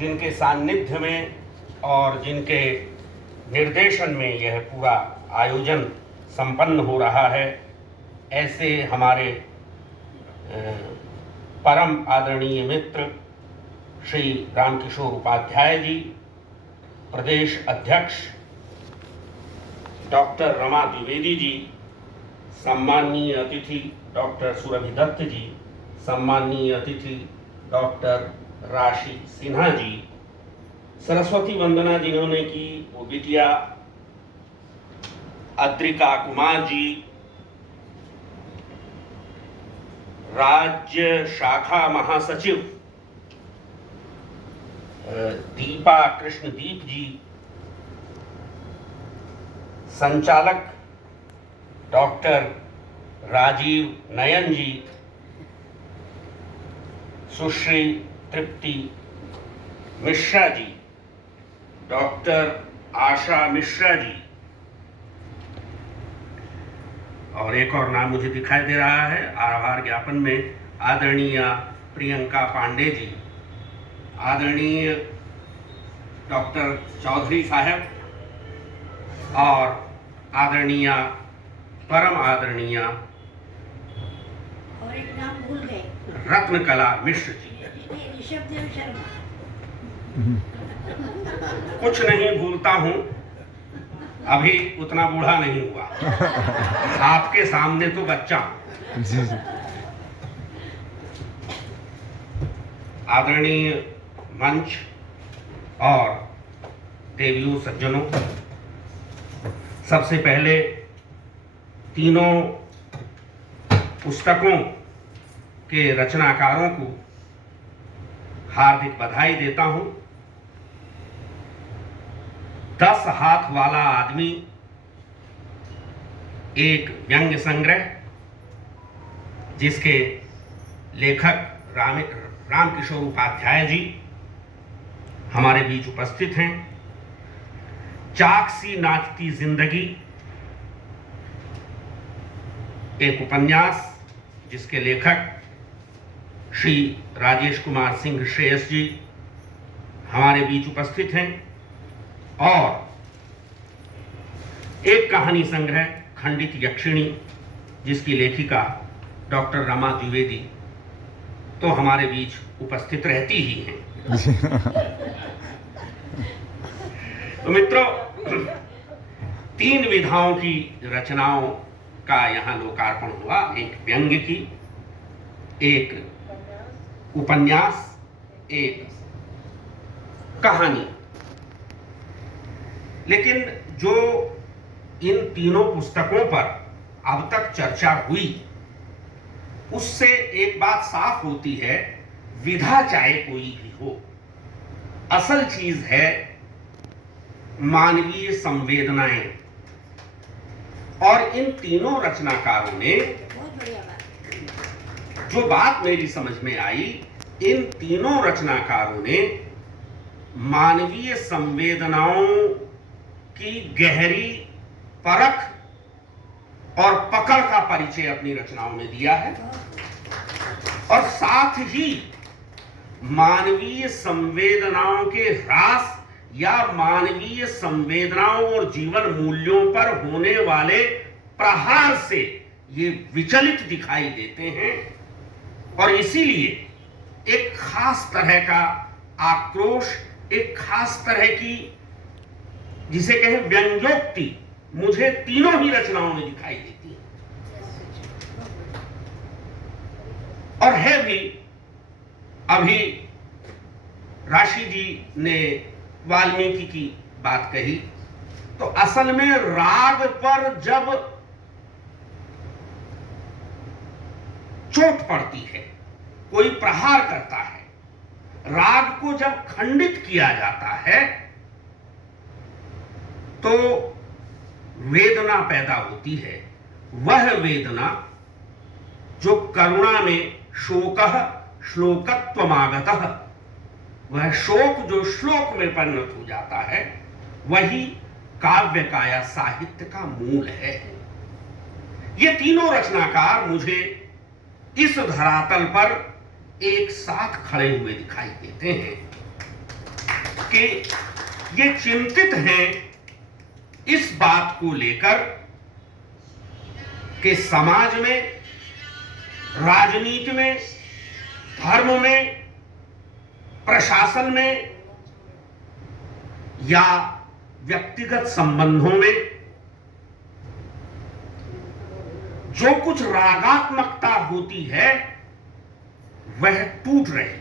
जिनके सान्निध्य में और जिनके निर्देशन में यह पूरा आयोजन संपन्न हो रहा है, ऐसे हमारे परम आदरणीय मित्र श्री रामकिशोर उपाध्याय जी, प्रदेश अध्यक्ष डॉक्टर रमा द्विवेदी जी, सम्माननीय अतिथि डॉक्टर सुरभि दत्त जी, सम्माननीय अतिथि डॉक्टर राशि सिन्हा जी, सरस्वती वंदना जिन्होंने की वो बिटिया अद्रिका कुमार जी, राज्य शाखा महासचिव दीपा कृष्णदीप जी, संचालक डॉक्टर राजीव नयन जी, सुश्री तृप्ति मिश्रा जी, डॉक्टर आशा मिश्रा जी, और एक और नाम मुझे दिखाई दे रहा है आभार ज्ञापन में, आदरणीय प्रियंका पांडे जी, आदरणीय डॉक्टर चौधरी साहब और आदरणीय परम आदरणीय और एक नाम भूल गए, रत्नकला मिश्र जी। ऋषभदेव शर्मा। कुछ नहीं भूलता हूं, अभी उतना बूढ़ा नहीं हुआ, आपके सामने तो बच्चा हूं। आदरणीय मंच और देवियों सज्जनों, सबसे पहले तीनों पुस्तकों के रचनाकारों को हार्दिक बधाई देता हूं। 10 हाथ वाला आदमी एक व्यंग्य संग्रह, जिसके लेखक रामकिशोर उपाध्याय जी हमारे बीच उपस्थित हैं। चाक सी नाचती जिंदगी, एक उपन्यास जिसके लेखक श्री राजेश कुमार सिंह श्रेयस जी हमारे बीच उपस्थित हैं, और एक कहानी संग्रह खंडित यक्षिणी, जिसकी लेखिका डॉक्टर रमा द्विवेदी तो हमारे बीच उपस्थित रहती ही हैं। तो मित्रों, 3 विधाओं की रचनाओं का यहाँ लोकार्पण हुआ, एक व्यंग्य की, एक उपन्यास, एक कहानी। लेकिन जो इन तीनों पुस्तकों पर अब तक चर्चा हुई, उससे एक बात साफ होती है, विधा चाहे कोई भी हो, असल चीज है मानवीय संवेदनाएं। और इन तीनों रचनाकारों ने, बहुत बढ़िया बात। जो बात मेरी समझ में आई, इन तीनों रचनाकारों ने मानवीय संवेदनाओं की गहरी परख और पकड़ का परिचय अपनी रचनाओं में दिया है, और साथ ही मानवीय संवेदनाओं के ह्रास या मानवीय संवेदनाओं और जीवन मूल्यों पर होने वाले प्रहार से ये विचलित दिखाई देते हैं, और इसीलिए एक खास तरह का आक्रोश, एक खास तरह की, जिसे कहें व्यंग्योक्ति, मुझे तीनों ही रचनाओं में दिखाई देती है। और है भी। अभी राशि जी ने वाल्मीकि की बात कही, तो असल में राग पर जब चोट पड़ती है, कोई प्रहार करता है, राग को जब खंडित किया जाता है, तो वेदना पैदा होती है। वह वेदना जो करुणा में शोकः श्लोकत्वमागतः, वह शोक जो श्लोक में परिणत हो जाता है, वही काव्य का या साहित्य का मूल है। ये तीनों रचनाकार मुझे इस धरातल पर एक साथ खड़े हुए दिखाई देते हैं। कि ये चिंतित हैं इस बात को लेकर कि समाज में, राजनीति में, धर्म में, प्रशासन में या व्यक्तिगत संबंधों में जो कुछ रागात्मकता होती है वह टूट रही है।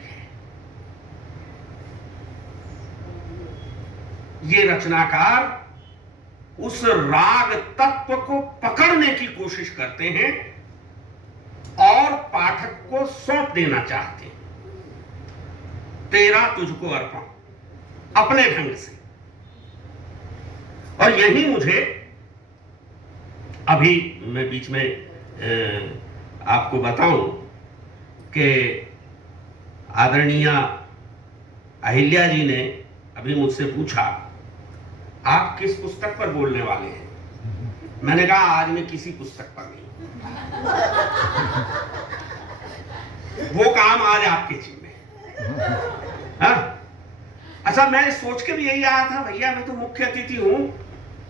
ये रचनाकार उस राग तत्व को पकड़ने की कोशिश करते हैं और पाठक को सौंप देना चाहते हैं। तेरा तुझको अर्पण, अपने ढंग से। और यही मुझे अभी मैं बीच में आपको बताऊं कि आदरणीय अहिल्या जी ने अभी मुझसे पूछा, आप किस पुस्तक पर बोलने वाले हैं? मैंने कहा आज मैं किसी पुस्तक पर नहीं, वो काम आज आपके जिम्मे है। हाँ? अच्छा, मैं सोच के भी यही आया था, भैया मैं तो मुख्य अतिथि हूं,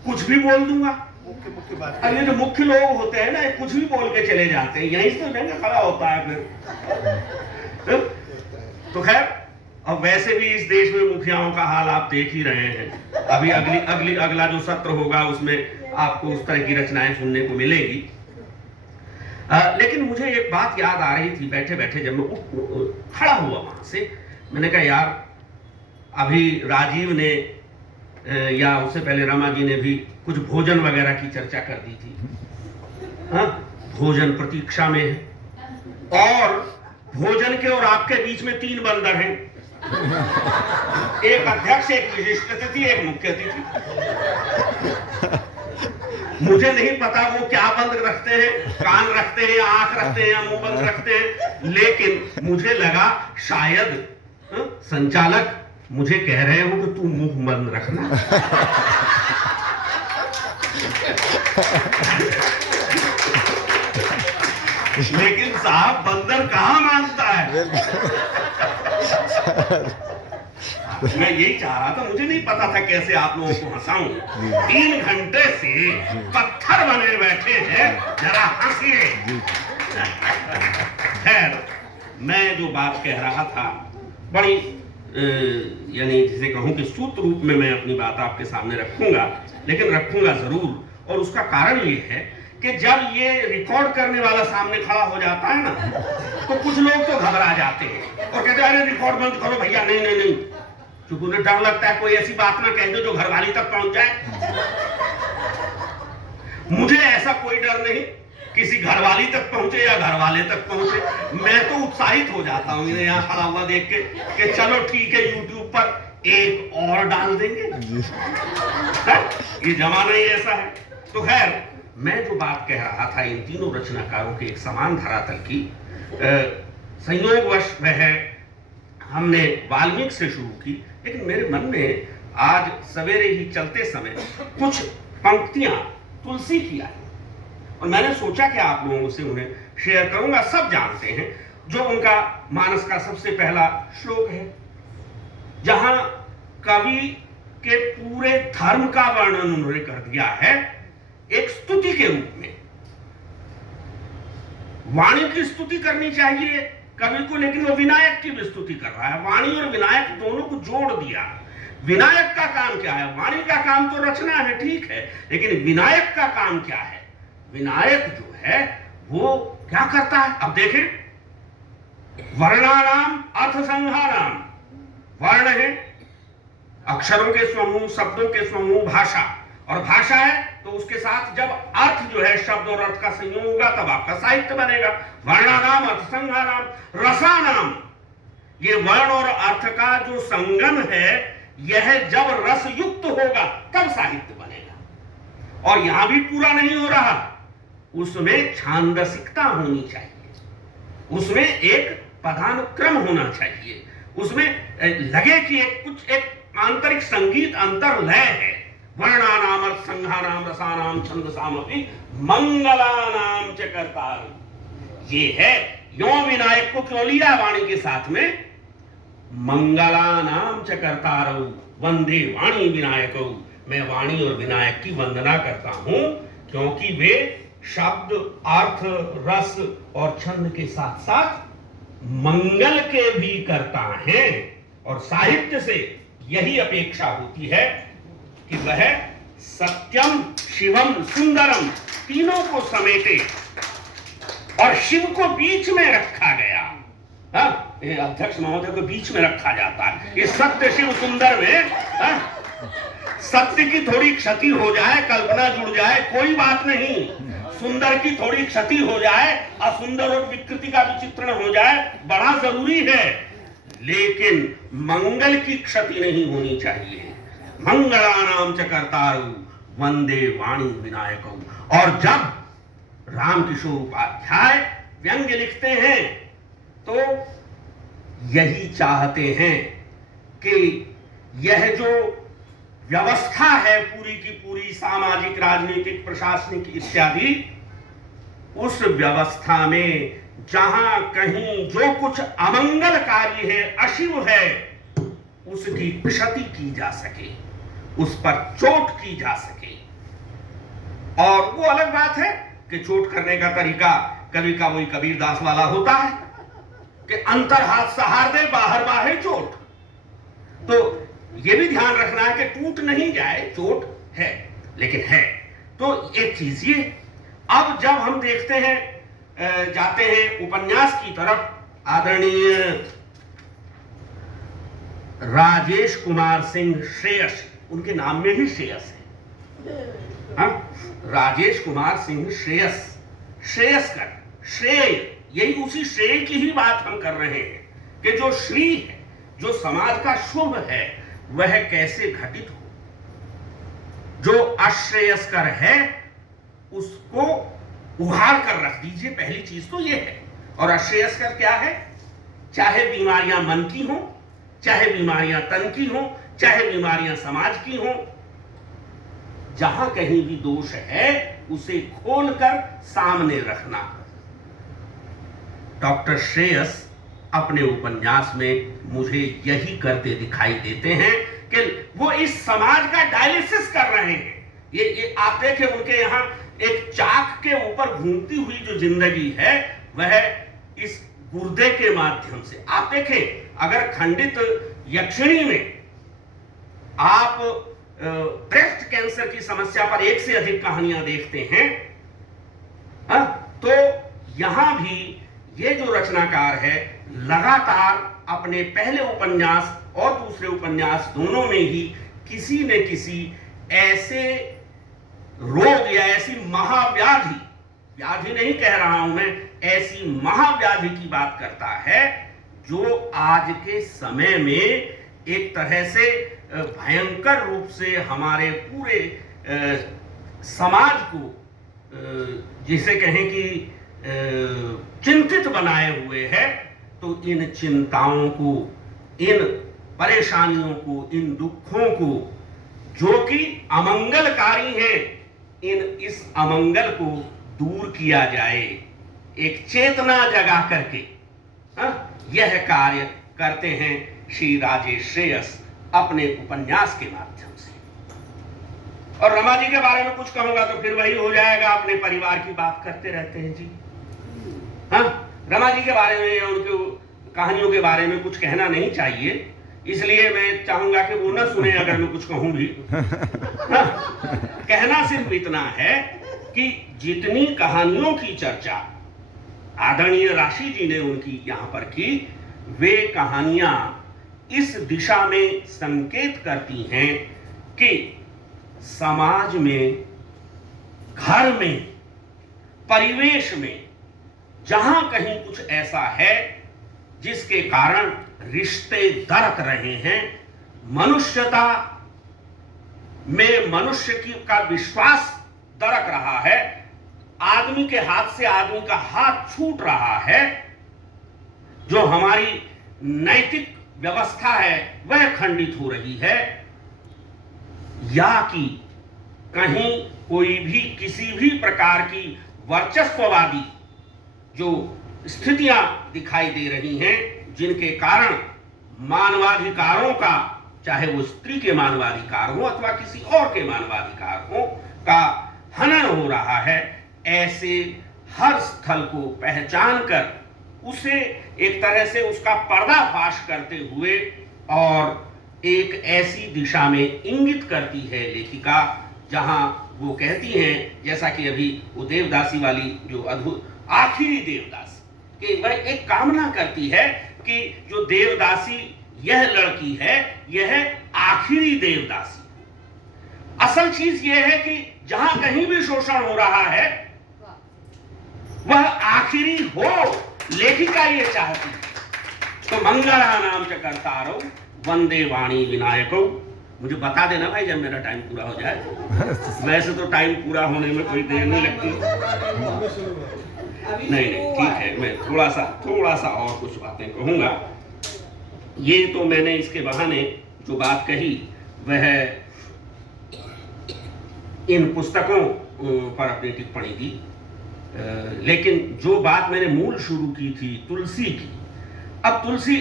कुछ भी बोल दूंगा। मुख्य बात, अरे जो मुख्य लोग होते हैं ना, कुछ भी बोल के चले जाते हैं, यहीं से तो खड़ा होता है फिर। तो खैर, अब वैसे भी इस देश में मुखियाओं का हाल आप देख ही रहे हैं। अभी अगला जो सत्र होगा उसमें आपको उस तरह की रचनाएं सुनने को मिलेगी। लेकिन मुझे एक बात याद आ रही थी बैठे बैठे, जब मैं खड़ा हुआ वहां से, मैंने कहा यार, अभी राजीव ने या उससे पहले रमा जी ने भी कुछ भोजन वगैरह की चर्चा कर दी थी। हाँ, भोजन प्रतीक्षा में है और भोजन के और आपके बीच में 3 बंदर हैं, एक अध्यक्ष, एक विशिष्ट अतिथि, एक मुख्य अतिथि। मुझे नहीं पता वो क्या बंद रखते हैं, कान रखते हैं, आंख रखते हैं या मुंह बंद रखते हैं, लेकिन मुझे लगा शायद संचालक मुझे कह रहे हो कि तू मुंह बंद रखना। लेकिन साहब बंदर कहां मानता है। मैं यही चाह रहा था, मुझे नहीं पता था कैसे आप लोगों को हंसाऊं। 3 घंटे से पत्थर बने बैठे हैं, जरा हंसिए। खैर, मैं जो बात कह रहा था बड़ी यानी जिसे कहूं कि सूत्र रूप में मैं अपनी बात आपके सामने रखूंगा, लेकिन रखूंगा जरूर। और उसका कारण ये है कि जब ये रिकॉर्ड करने वाला सामने खड़ा हो जाता है ना, तो कुछ लोग तो घबरा जाते हैं और कहते हैं अरे रिकॉर्ड बंद करो भैया। नहीं नहीं नहीं, क्योंकि उन्हें डर लगता है कोई ऐसी बात ना कह दो जो घरवाली तक पहुंच जाए। मुझे ऐसा कोई डर नहीं, किसी घरवाली तक पहुंचे या घरवाले तक पहुंचे। मैं तो उत्साहित हो जाता हूं इन्हें यहाँ खड़ा हुआ देख के कि चलो ठीक है, यूट्यूब पर एक और डाल देंगे। ये जमाना ही ऐसा है। तो खैर, मैं जो बात कह रहा था इन तीनों रचनाकारों के एक समान धरातल की, संयोगवश वह हमने वाल्मीकि से शुरू की, लेकिन मेरे मन में आज सवेरे ही चलते समय कुछ पंक्तियां तुलसी की आई और मैंने सोचा कि आप लोगों से उन्हें शेयर करूंगा। सब जानते हैं जो उनका मानस का सबसे पहला श्लोक है, जहां कवि के पूरे धर्म का वर्णन उन्होंने कर दिया है एक स्तुति के रूप में। वाणी की स्तुति करनी चाहिए कवि को, लेकिन वो विनायक की भी स्तुति कर रहा है। वाणी और विनायक दोनों को जोड़ दिया। विनायक का काम क्या है? वाणी का काम तो रचना है, ठीक है, लेकिन विनायक का काम क्या है? विनायक जो है वो क्या करता है? अब देखें, वर्णानाम अर्थसंहाराम। वर्ण है अक्षरों के समूह, शब्दों के समूह, भाषा, और भाषा है तो उसके साथ जब अर्थ जो है, शब्द और अर्थ का संयोग होगा तब आपका साहित्य बनेगा। वर्णानाम अर्थसंहाराम, रसानाम, ये वर्ण और अर्थ का जो संगम है, यह जब रस युक्त होगा तब साहित्य बनेगा। और यहां भी पूरा नहीं हो रहा, उसमें छांदसिकता होनी चाहिए, उसमें एक पदानुक्रम होना चाहिए, उसमें लगे कि एक आंतरिक संगीत अंतर लय है। वर्णानाम अर्थसंहाराम रसानाम छंदसामपि मंगलानाम च कर्तारम्। ये है। यो विनायक को क्यों लिया वाणी के साथ में? मंगलानाम च कर्तारौ वंदे वाणी विनायकौ। मैं वाणी और विनायक की वंदना करता हूं क्योंकि वे शब्द, अर्थ, रस और छंद के साथ साथ मंगल के भी करता हैं। और साहित्य से यही अपेक्षा होती है कि वह सत्यम, शिवम, सुंदरम तीनों को समेटे। और शिव को बीच में रखा गया। अध्यक्ष महोदय को बीच में रखा जाता है। इस सत्य, शिव, सुंदर में सत्य की थोड़ी क्षति हो जाए, कल्पना जुड़ जाए, कोई बात नहीं। सुंदर की थोड़ी क्षति हो जाए, असुंदर और विकृति का विचित्रण हो जाए, बड़ा जरूरी है। लेकिन मंगल की क्षति नहीं होनी चाहिए। मंगलानाम च कर्तारौ वंदे वाणी विनायकौ। और जब रामकिशोर उपाध्याय व्यंग्य लिखते हैं तो यही चाहते हैं कि यह जो व्यवस्था है पूरी की पूरी, सामाजिक, राजनीतिक, प्रशासनिक इत्यादि, उस व्यवस्था में जहां कहीं जो कुछ अमंगलकारी है, अशिव है, उसकी क्षति की जा सके, उस पर चोट की जा सके। और वो अलग बात है कि चोट करने का तरीका कभी का वही कबीरदास वाला होता है कि अंतर हाथ सहार दे, बाहर बाहर चोट। तो यह भी ध्यान रखना है कि टूट नहीं जाए, चोट है लेकिन है। तो एक चीज ये, अब जब हम देखते हैं, जाते हैं उपन्यास की तरफ, आदरणीय राजेश कुमार सिंह श्रेयस, उनके नाम में ही श्रेयस है। हाँ? राजेश कुमार सिंह श्रेयस, श्रेयस्कर, श्रेय, यही उसी श्रेय की ही बात हम कर रहे हैं कि जो श्री है, जो समाज का शुभ है, वह कैसे घटित हो। जो अश्रेयस्कर है उसको उहाड़ कर रख दीजिए, पहली चीज तो यह है। और अश्रेयस्कर क्या है? चाहे बीमारियां मन की हो, चाहे बीमारियां तन की हो, चाहे बीमारियां समाज की हो, जहां कहीं भी दोष है उसे खोलकर सामने रखना। डॉक्टर श्रेयस अपने उपन्यास में मुझे यही करते दिखाई देते हैं कि वो इस समाज का डायलिसिस कर रहे हैं। ये आप देखें, उनके यहां एक चाक के ऊपर घूमती हुई जो जिंदगी है, वह इस गुर्दे के माध्यम से। आप देखें, अगर खंडित यक्षिणी में आप ब्रेस्ट कैंसर की समस्या पर एक से अधिक कहानियां देखते हैं, तो यहां भी ये जो रचनाकार है लगातार अपने पहले उपन्यास और दूसरे उपन्यास दोनों में ही किसी न किसी ऐसे रोग या ऐसी महाव्याधि, व्याधि नहीं कह रहा हूं मैं, ऐसी महाव्याधि की बात करता है जो आज के समय में एक तरह से भयंकर रूप से हमारे पूरे समाज को, जिसे कहें कि चिंतित बनाए हुए है। तो इन चिंताओं को, इन परेशानियों को, इन दुखों को जो कि अमंगलकारी हैं, इस अमंगल को दूर किया जाए, एक चेतना जगा करके यह कार्य करते हैं श्री राजेश श्रेयस अपने उपन्यास के माध्यम से। और रमा जी के बारे में कुछ कहूंगा तो फिर वही हो जाएगा, अपने परिवार की बात करते रहते हैं जी। हाँ, रमा जी के बारे में या उनके कहानियों के बारे में कुछ कहना नहीं चाहिए, इसलिए मैं चाहूंगा कि वो न सुने अगर मैं कुछ कहूं भी। हाँ, कहना सिर्फ इतना है कि जितनी कहानियों की चर्चा आदरणीय राशि जी ने उनकी यहां पर की, वे कहानियां इस दिशा में संकेत करती हैं कि समाज में, घर में, परिवेश में जहां कहीं कुछ ऐसा है जिसके कारण रिश्ते दरक रहे हैं, मनुष्यता में मनुष्य का विश्वास दरक रहा है, आदमी के हाथ से आदमी का हाथ छूट रहा है, जो हमारी नैतिक व्यवस्था है वह खंडित हो रही है, या कि कहीं कोई भी किसी भी प्रकार की वर्चस्ववादी जो स्थितियां दिखाई दे रही हैं, जिनके कारण मानवाधिकारों का, चाहे वो स्त्री के मानवाधिकार हो अथवा किसी और के मानवाधिकार हो, का हनन हो रहा है, ऐसे हर स्थल को पहचान कर उसे एक तरह से उसका पर्दाफाश करते हुए और एक ऐसी दिशा में इंगित करती है लेखिका जहां वो कहती हैं, जैसा कि अभी वो देवदासी वाली जो अद्भुत आखिरी देवदासी, कि वह एक कामना करती है कि जो देवदासी यह लड़की है यह आखिरी देवदासी। असल चीज यह है कि जहां कहीं भी शोषण हो रहा है वह आखिरी हो, लेखिका ये चाहती है। तो मंगला नाम च कर्तारो वंदे वाणी विनायको। मुझे बता देना भाई जब मेरा टाइम पूरा हो जाए। वैसे तो टाइम पूरा होने में कोई देर नहीं लगती। नहीं ठीक है, मैं थोड़ा सा और कुछ बातें कहूंगा। ये तो मैंने इसके बहाने जो बात कही वह इन पुस्तकों पर अपनी टिप्पणी दी, लेकिन जो बात मैंने मूल शुरू की थी तुलसी की, अब तुलसी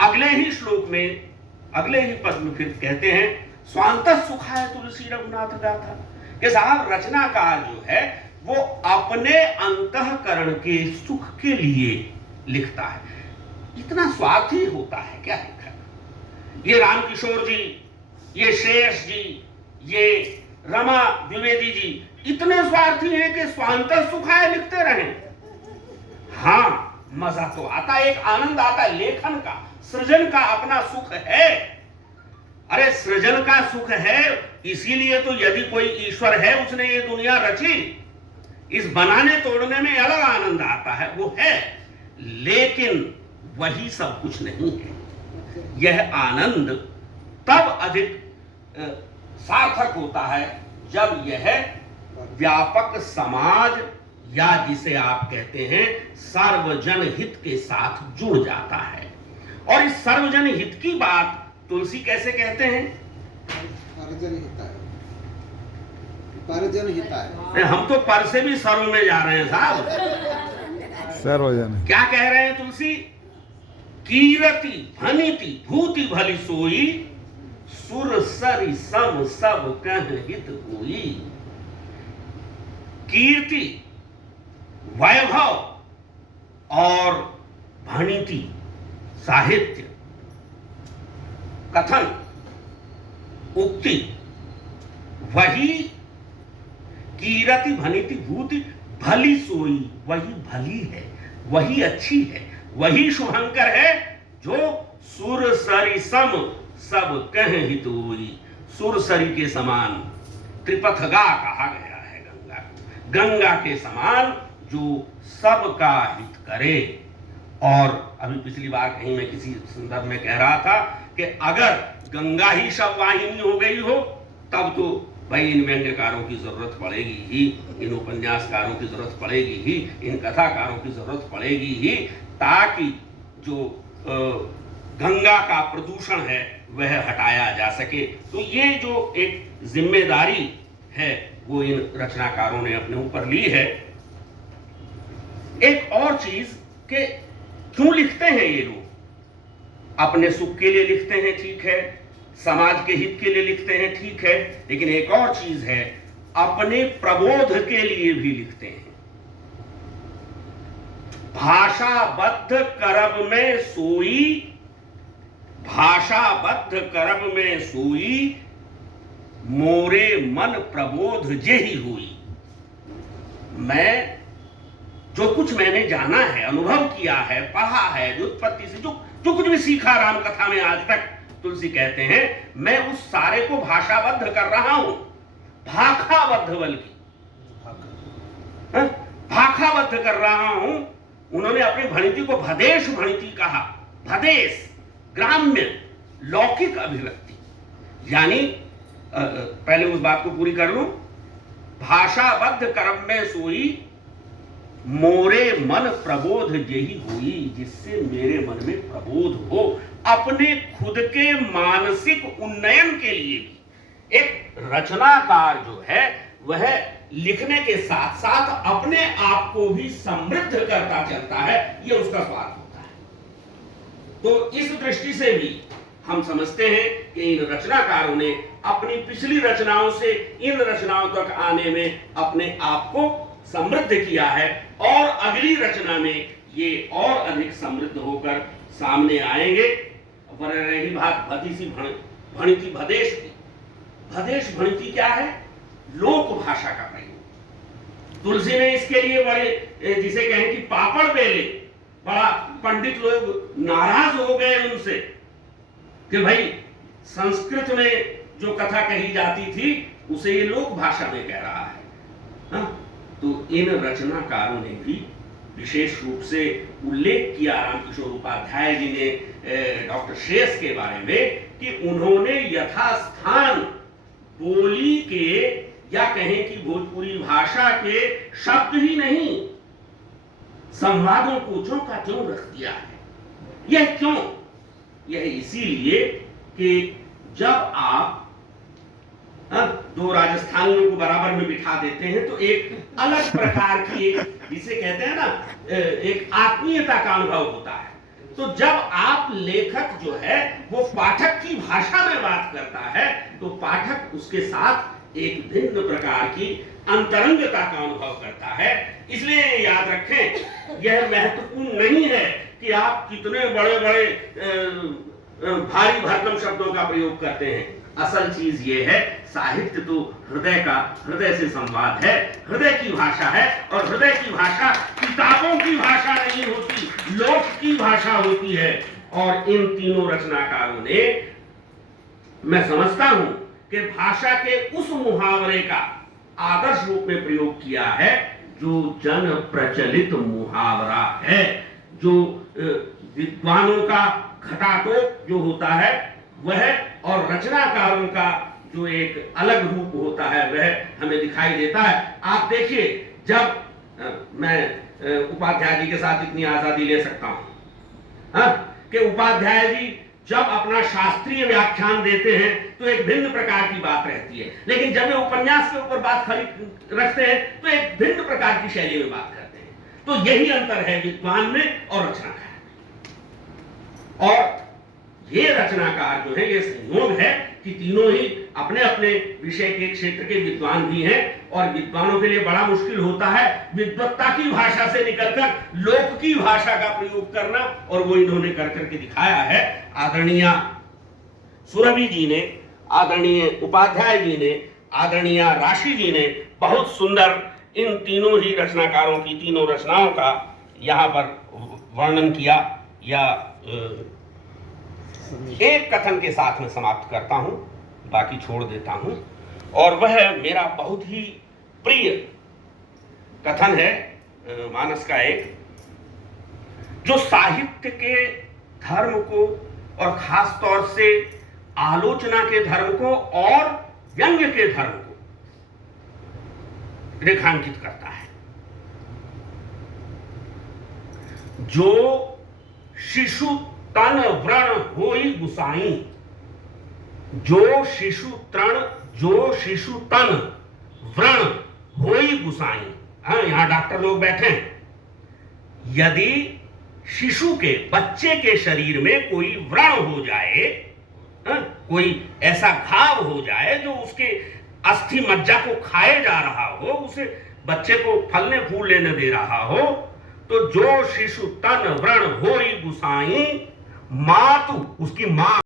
अगले ही श्लोक में, अगले ही पद में फिर कहते हैं स्वांतः सुखाय तुलसी रघुनाथ गाथा, कि साहब रचनाकार जो है वो अपने अंतःकरण के सुख के लिए लिखता है। इतना स्वार्थी होता है क्या लिखा। ये रामकिशोर जी, ये श्रेयस जी, ये रमा द्विवेदी जी इतने स्वार्थी हैं कि स्वांतः सुखाय लिखते रहें। हाँ, मजा तो आता है, एक आनंद आता है लेखन का, सृजन का अपना सुख है। अरे सृजन का सुख है, इसीलिए तो यदि कोई ईश्वर है उसने ये दुनिया रची, इस बनाने तोड़ने में अलग आनंद आता है, वो है, लेकिन वही सब कुछ नहीं है। यह आनंद तब अधिक सार्थक होता है जब यह व्यापक समाज या जिसे आप कहते हैं सार्वजन हित के साथ जुड़ जाता है। और इस सार्वजन हित की बात तुलसी कैसे कहते हैं? परजन हिताय। हम तो पर से भी सर्व में जा रहे हैं साहब। सर्वजन क्या कह रहे हैं तुलसी? कीरति भनिति भूति भली सोई, सुर सरि सम सब कह हित होई। कीर्ति, वैभव और भणिति साहित्य, कथन, उक्ति, वही कीरति भनिति भूति भली सोई, वही भली है, वही अच्छी है, वही शुभंकर है जो सुर सरि सम सब कह हित होई। सुर सरि के समान त्रिपथगा कहा गया है गंगा को, गंगा के समान जो सबका हित करे। और अभी पिछली बार कहीं मैं किसी संदर्भ में कह रहा था कि अगर गंगा ही शव वाहिनी हो गई हो तब तो भाई इन व्यंग्यकारों की जरूरत पड़ेगी ही, इन उपन्यासकारों की जरूरत पड़ेगी ही, इन कथाकारों की जरूरत पड़ेगी ही, ताकि जो गंगा का प्रदूषण है वह हटाया जा सके। तो ये जो एक जिम्मेदारी है वो इन रचनाकारों ने अपने ऊपर ली है। एक और चीज कि क्यों लिखते हैं ये लोग? अपने सुख के लिए लिखते हैं, ठीक है, समाज के हित के लिए लिखते हैं, ठीक है, लेकिन एक और चीज है, अपने प्रबोध के लिए भी लिखते हैं। भाषाबद्ध करब में सोई, भाषाबद्ध करब में सोई, मोरे मन प्रबोध जेहि हुई। मैं जो कुछ मैंने जाना है, अनुभव किया है, पढ़ा है, व्युत्पत्ति से जो कुछ भी सीखा राम कथा में आज तक, तुलसी कहते हैं मैं उस सारे को भाषाबद्ध कर रहा हूं, भाखाबद्ध बल्कि भाखाबद्ध कर रहा हूं। उन्होंने अपनी भणिति को भदेश भणिति कहा। भदेश ग्राम्य लौकिक अभिव्यक्ति, यानी पहले उस बात को पूरी कर लूं। भाषाबद्ध कर्म में सोई, मोरे मन प्रबोध जेहि हुई, जिससे मेरे मन में प्रबोध हो। अपने खुद के मानसिक उन्नयन के लिए भी एक रचनाकार जो है वह लिखने के साथ साथ अपने आप को भी समृद्ध करता चलता है, यह उसका स्वार्थ होता है। तो इस दृष्टि से भी हम समझते हैं कि इन रचनाकारों ने अपनी पिछली रचनाओं से इन रचनाओं तक आने में अपने आप को समृद्ध किया है और अगली रचना में ये और अधिक समृद्ध होकर सामने आएंगे। रही बात भतीसी भणिति भदेश की, भदेश भणिति क्या है? लोक भाषा का प्रयोग। तुलसी ने इसके लिए बड़े, जिसे कहें कि पापड़ बेले, बड़ा पंडित लोग नाराज हो गए उनसे कि भाई संस्कृत में जो कथा कही जाती थी उसे ये लोक भाषा में कह रहा है। हाँ? तो इन रचनाकारों ने भी विशेष रूप से उल्लेख किया रामकिशोर उपाध्याय जी ने डॉक्टर शेष के बारे में कि उन्होंने यथास्थान बोली के या कहें कि भोजपुरी भाषा के शब्द ही नहीं, संवादों को ज्यों का त्यों रख दिया है। यह क्यों? यह इसीलिए कि जब आप दो राजस्थानियों को बराबर में बिठा देते हैं तो एक अलग प्रकार की, एक जिसे कहते हैं ना, एक आत्मीयता का अनुभव होता है। तो जब आप लेखक जो है वो पाठक की भाषा में बात करता है तो पाठक उसके साथ एक भिन्न प्रकार की अंतरंगता का अनुभव करता है। इसलिए याद रखें, यह महत्वपूर्ण नहीं है कि आप कितने बड़े बड़े भारी भरकम शब्दों का प्रयोग करते हैं। असल चीज ये है, साहित्य तो हृदय से संवाद है, हृदय की भाषा है। और हृदय की भाषा किताबों की भाषा नहीं होती, लोक की भाषा होती है। और इन तीनों रचनाकारों ने, मैं समझता हूं कि भाषा के उस मुहावरे का आदर्श रूप में प्रयोग किया है जो जन प्रचलित मुहावरा है, जो विद्वानों का घटाटोप जो होता है वह, और रचनाकारों का जो एक अलग रूप होता है वह हमें दिखाई देता है। आप देखिए, जब मैं उपाध्याय जी के साथ इतनी आजादी ले सकता हूं कि उपाध्याय जी जब अपना शास्त्रीय व्याख्यान देते हैं तो एक भिन्न प्रकार की बात रहती है, लेकिन जब वे उपन्यास के ऊपर बात खड़ी रखते हैं तो एक भिन्न प्रकार की शैली में बात करते हैं। तो यही अंतर है विद्वान में और रचनाकार। और ये रचनाकार जो है, ये संयोग है कि तीनों ही अपने अपने विषय के क्षेत्र के विद्वान भी हैं। और विद्वानों के लिए बड़ा मुश्किल होता है विद्वत्ता की भाषा से निकलकर लोक की भाषा का प्रयोग करना, और वो इन्होंने कर करके दिखाया है। आदरणीय सुरभि जी ने, आदरणीय उपाध्याय जी ने, आदरणीय राशि जी ने बहुत सुंदर इन तीनों ही रचनाकारों की तीनों रचनाओं का यहाँ पर वर्णन किया। या एक कथन के साथ में समाप्त करता हूं, बाकी छोड़ देता हूं, और वह मेरा बहुत ही प्रिय कथन है मानस का एक, जो साहित्य के धर्म को और खास तौर से आलोचना के धर्म को और व्यंग्य के धर्म को रेखांकित करता है। जो शिशु तन व्रण होई गुसाई, जो शिशु तन व्रण होई गुसाई। हाँ, यहां डॉक्टर लोग बैठे हैं। यदि शिशु के, बच्चे के शरीर में कोई व्रण हो जाए, कोई ऐसा घाव हो जाए जो उसके अस्थि मज्जा को खाए जा रहा हो, उसे बच्चे को फलने फूल लेने दे रहा हो, तो जो शिशु तन व्रण होई गुसाई, मातु, उसकी मां